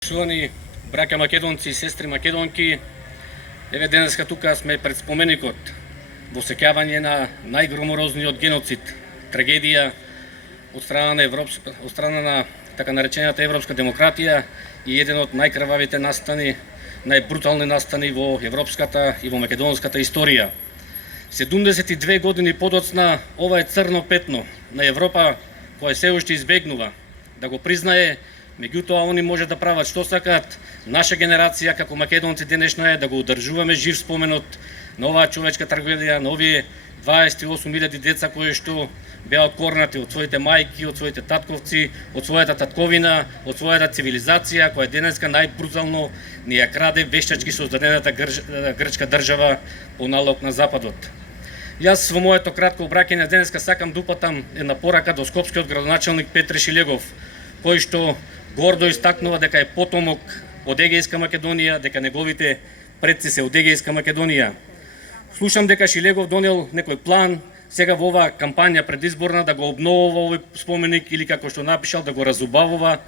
Шувани браќа македонци и сестри македонки, еве денеска тука сме пред споменикот во сеќавање на најгроморозниот геноцид, трагедија од страна на така наречената европска демократија и еден од најкрвавите настани, најбрутални настани во европската и во македонската историја. 72 години подоцна, ова е црно петно на Европа која се уште избегнува да го признае. Меѓутоа, они може да прават што сакаат. Наша генерација, како македонци денешна, е да го одржуваме жив споменот на оваа човечка трагедија, на овие 28.000 деца кои што беа откорнати од своите мајки, од своите татковци, од својата татковина, од својата цивилизација, која денеска најбрутално ни ја краде вештачки создадената грчка држава по налог на Западот. Јас во моето кратко обраќање денеска сакам да упатам една порака до скопскиот градоначелник Петре Шилегов, кој што гордо истакнува дека е потомок од Егејска Македонија, дека неговите предци се од Егејска Македонија. Слушам дека Шилегов донел некој план сега во оваа кампања предизборна да го обновува овој споменик или како што напишал да го разубавува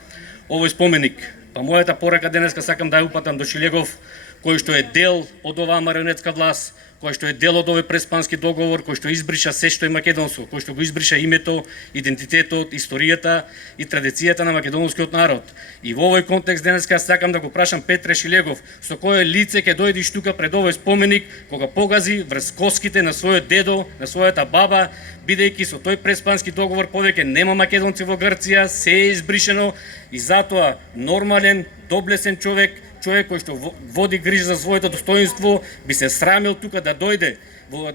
овој споменик. Па мојата порака денеска сакам да ја упатам до Шилегов, кој што е дел од оваа марионетска власт, кој што е дел од овој преспански договор, кој што избриша се што е македонско, кој што го избриша името, идентитетот, историјата и традицијата на македонскиот народ. И во овој контекст денеска сакам да го прашам Петре Шилегов, со кое лице ќе дојдеш тука пред овој споменик кога погази врз коските на својот дедо, на својата баба, бидејќи со тој преспански договор повеќе нема македонци во Грција, се е избришено и затоа нормален, доблесен човек кој што води грижа за своето достоинство, би се срамил тука да дојде,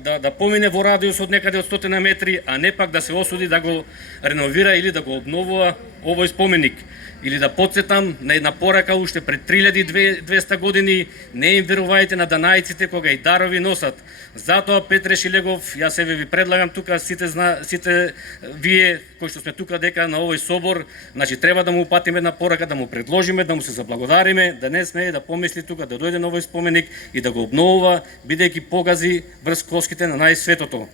да помине во радиус од некаде од 100 метри, а не пак да се осуди да го реновира или да го обновува овој споменик. Или да подсетам на една порака уште пред 3200 години, не им верувајте на данајците кога и дарови носат. Затоа Петре Шилегов, јас еве ви предлагам тука сите вие кои што сме тука дека на овој собор, значи треба да му упатиме една порака, да му предложиме, да му се заблагодариме, да не смее да помисли тука да дојде на овој споменик и да го обновува, бидејќи погази врз коските на најсветото.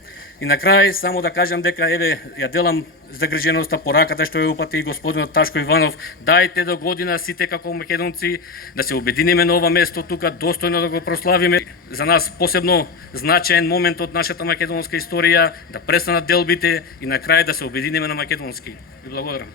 И на крај само да кажам дека еве ја делам загриженоста, пораката што ја упати и господинот Ташко Иванов, дајте до година сите како македонци да се обединиме на ова место тука, достојно да го прославиме. За нас посебно значаен момент од нашата македонска историја, да престанат делбите и на крај да се обединиме на македонски. Ви благодарам.